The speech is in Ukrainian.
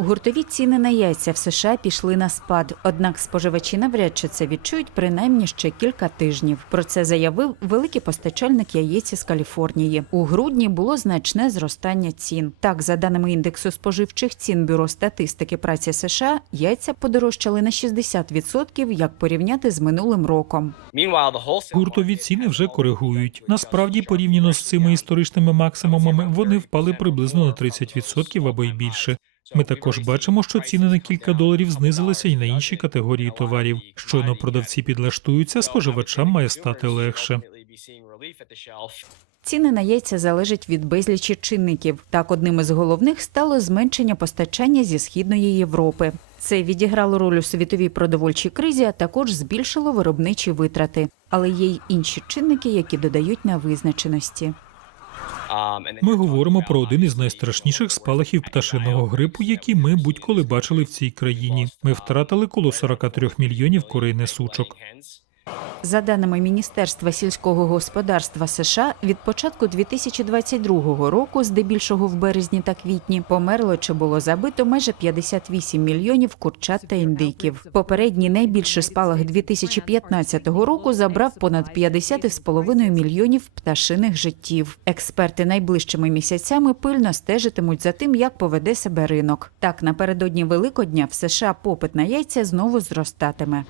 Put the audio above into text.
Гуртові ціни на яйця в США пішли на спад, однак споживачі навряд чи це відчують принаймні ще кілька тижнів. Про це заявив великий постачальник яєць із Каліфорнії. У грудні було значне зростання цін. Так, за даними індексу споживчих цін Бюро статистики праці США, яйця подорожчали на 60%, як порівняти з минулим роком. Гуртові ціни вже коригують. Насправді, порівняно з цими історичними максимумами, вони впали приблизно на 30% або й більше. Ми також бачимо, що ціни на кілька доларів знизилися і на інші категорії товарів. Щойно продавці підлаштуються, споживачам має стати легше. Ціни на яйця залежать від безлічі чинників. Так, одним із головних стало зменшення постачання зі східної Європи. Це відіграло роль у світовій продовольчій кризі, а також збільшило виробничі витрати. Але є й інші чинники, які додають на визначеності. Ми говоримо про один із найстрашніших спалахів пташиного грипу, які ми будь-коли бачили в цій країні. Ми втратили коло 43 мільйонів курей несучок. За даними Міністерства сільського господарства США, від початку 2022 року, здебільшого в березні та квітні, померло чи було забито майже 58 мільйонів курчат та індиків. Попередній найбільший спалах 2015 року забрав понад 50,5 мільйонів пташиних життів. Експерти найближчими місяцями пильно стежитимуть за тим, як поведе себе ринок. Так, напередодні Великодня в США попит на яйця знову зростатиме.